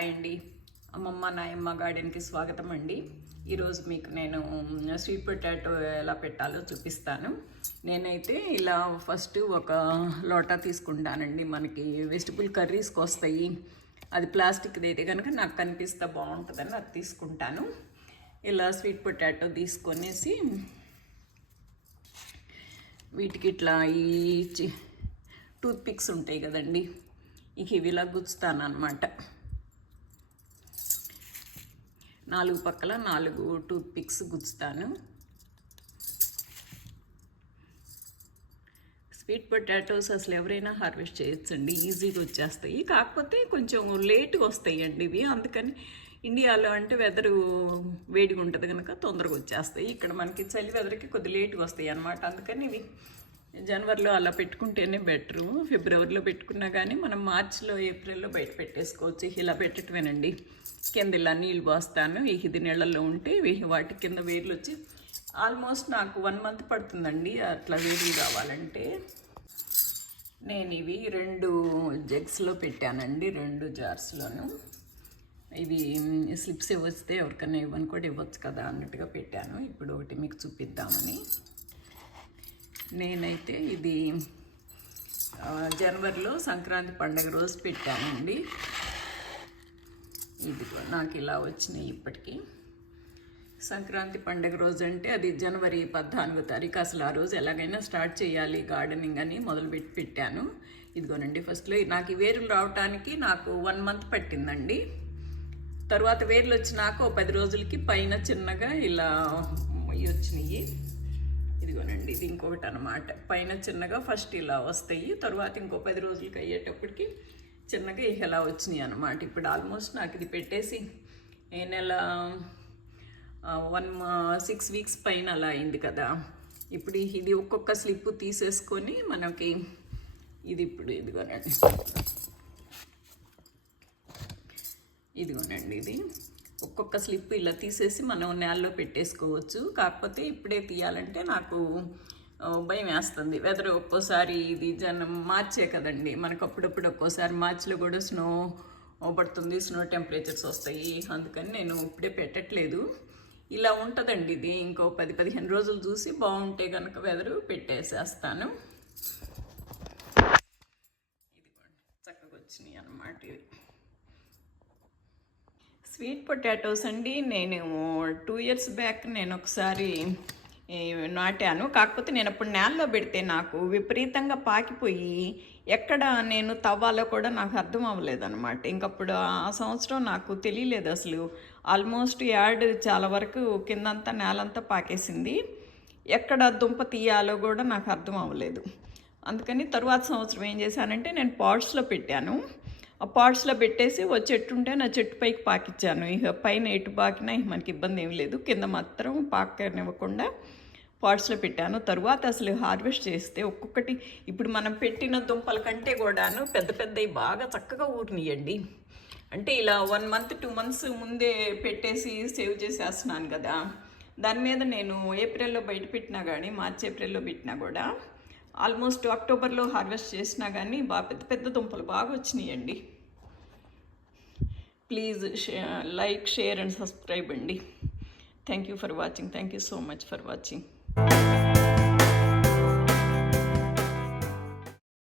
Hi అండి, అమ్మమ్మ నాయమ్మ గార్డెన్కి స్వాగతం అండి. ఈరోజు మీకు నేను స్వీట్ పొటాటో ఎలా పెట్టాలో చూపిస్తాను. నేనైతే ఇలా ఫస్ట్ ఒక లోటా తీసుకుంటానండి. మనకి వెజిటబుల్ కర్రీస్కి వస్తాయి, అది ప్లాస్టిక్ది అయితే కనుక నాకు కనిపిస్తే బాగుంటుందని అది తీసుకుంటాను. ఇలా స్వీట్ పొటాటో తీసుకొనేసి వీటికి ఇట్లా ఈ టూత్ పిక్స్ ఉంటాయి కదండి, ఇవి ఇలా గుచ్చుతాను అనమాట. 4 పక్కల 4 టూత్ పిక్స్ గుచ్చుతాను. స్వీట్ పొటాటోస్ అసలు ఎవరైనా హార్వెస్ట్ చేయొచ్చండి, ఈజీగా వచ్చేస్తాయి. కాకపోతే కొంచెం లేట్గా వస్తాయి అండి ఇవి. అందుకని ఇండియాలో అంటే వెదరు వేడిగా ఉంటుంది కనుక తొందరగా వచ్చేస్తాయి. ఇక్కడ మనకి చలి వెదర్కి కొద్ది లేట్గా వస్తాయి అన్నమాట. అందుకని ఇవి జనవరిలో అలా పెట్టుకుంటేనే బెటరు. ఫిబ్రవరిలో పెట్టుకున్నా కానీ మనం మార్చిలో ఏప్రిల్లో బయట పెట్టేసుకోవచ్చు. ఇలా పెట్టటమేనండి. కింద ఇలా నీళ్ళు పోస్తాను. ఇది నీళ్ళల్లో ఉంటే వాటి కింద వేర్లు వచ్చి ఆల్మోస్ట్ నాకు 1 మంత్ పడుతుందండి అట్లా వేర్లు కావాలంటే. నేను ఇవి 2 జగ్స్లో పెట్టానండి, 2 జార్స్లోను. ఇవి స్లిప్స్ ఇవ్వస్తే ఎవరికైనా ఇవ్వని కూడా ఇవ్వచ్చు కదా అన్నట్టుగా పెట్టాను. ఇప్పుడు ఒకటి మీకు చూపిద్దామని. నేనైతే ఇది జనవరిలో సంక్రాంతి పండుగ రోజు పెట్టానండి. ఇదిగో నాకు ఇలా వచ్చినాయి ఇప్పటికీ. సంక్రాంతి పండుగ రోజు అంటే అది జనవరి 14వ తారీఖు. అసలు ఆ రోజు ఎలాగైనా స్టార్ట్ చేయాలి గార్డెనింగ్ అని మొదలుపెట్టి పెట్టాను. ఇదిగోనండి, ఫస్ట్లో నాకు వేర్లు రావడానికి నాకు 1 మంత్ పట్టిందండి. తర్వాత వేర్లు వచ్చినాక 10 రోజులకి పైన చిన్నగా ఇలా వచ్చినాయి. ఇదిగోనండి, ఇది ఇంకొకటి అనమాట. పైన చిన్నగా ఫస్ట్ ఇలా వస్తాయి, తర్వాత ఇంకో 10 రోజులకి అయ్యేటప్పటికి చిన్నగా ఇలా వచ్చినాయి అనమాట. ఇప్పుడు ఆల్మోస్ట్ నాకు ఇది పెట్టేసి ఏ నెల 6 వీక్స్ పైన అలా అయింది కదా. ఇప్పుడు ఇది ఒక్కొక్క స్లిప్ తీసేసుకొని మనకి ఇది ఇప్పుడు ఇదిగోనండి ఇది ఒక్కొక్క స్లిప్ ఇలా తీసేసి మనం నేలలో పెట్టేసుకోవచ్చు. కాకపోతే ఇప్పుడే తీయాలంటే నాకు భయం వేస్తుంది. వెదర్ ఒక్కోసారి ఇది మార్చే కదండి మనకు, అప్పుడప్పుడు ఒక్కోసారి మార్చిలో కూడా స్నో పడుతుంది, స్నో టెంపరేచర్స్ వస్తాయి. అందుకని నేను ఇప్పుడే పెట్టట్లేదు. ఇలా ఉంటుందండి ఇది. ఇంకో 10-15 రోజులు చూసి బాగుంటే కనుక వెదరు పెట్టేసేస్తాను. ఇదిగోండి, చక్కగా వచ్చినాయి అన్నమాట ఇవి స్వీట్ పొటాటోస్ అండి. నేను 2 years బ్యాక్ నేను ఒకసారి నాటాను. కాకపోతే నేను అప్పుడు నేలలో పెడితే నాకు విపరీతంగా పాకిపోయి ఎక్కడ నేను తవ్వాలో కూడా నాకు అర్థం అవ్వలేదన్నమాట. ఇంకప్పుడు ఆ సంవత్సరం నాకు తెలియలేదు అసలు. ఆల్మోస్ట్ యార్డ్ చాలా వరకు కిందంతా నేలంతా పాకేసింది. ఎక్కడ దుంప తీయాలో కూడా నాకు అర్థం అవ్వలేదు. అందుకని తరువాత సంవత్సరం ఏం చేశానంటే నేను పాట్స్లో పెట్టాను. ఆ పాట్స్లో పెట్టేసి ఓ చెట్టు ఉంటే నా చెట్టు పైకి పాకిచ్చాను. ఇక పైన ఎటు పాకినా మనకి ఇబ్బంది ఏమి లేదు, కింద మాత్రం పాకనివ్వకుండా పాట్స్లో పెట్టాను. తరువాత అసలు హార్వెస్ట్ చేస్తే ఒక్కొక్కటి ఇప్పుడు మనం పెట్టిన దుంపల కంటే కూడాను పెద్ద పెద్దవి బాగా చక్కగా ఊరినియండి. అంటే ఇలా 1 month 2 months ముందే పెట్టేసి సేవ్ చేసేస్తున్నాను కదా. దాని మీద నేను ఏప్రిల్లో బయట పెట్టినా కానీ, మార్చి ఏప్రిల్లో పెట్టినా కూడా ఆల్మోస్ట్ అక్టోబర్లో హార్వెస్ట్ చేసినా కానీ బాగా పెద్ద పెద్ద దుంపలు బాగా వచ్చినాయండి. Please like, share and subscribe అండి. Thank you for watching. Thank you so much for watching.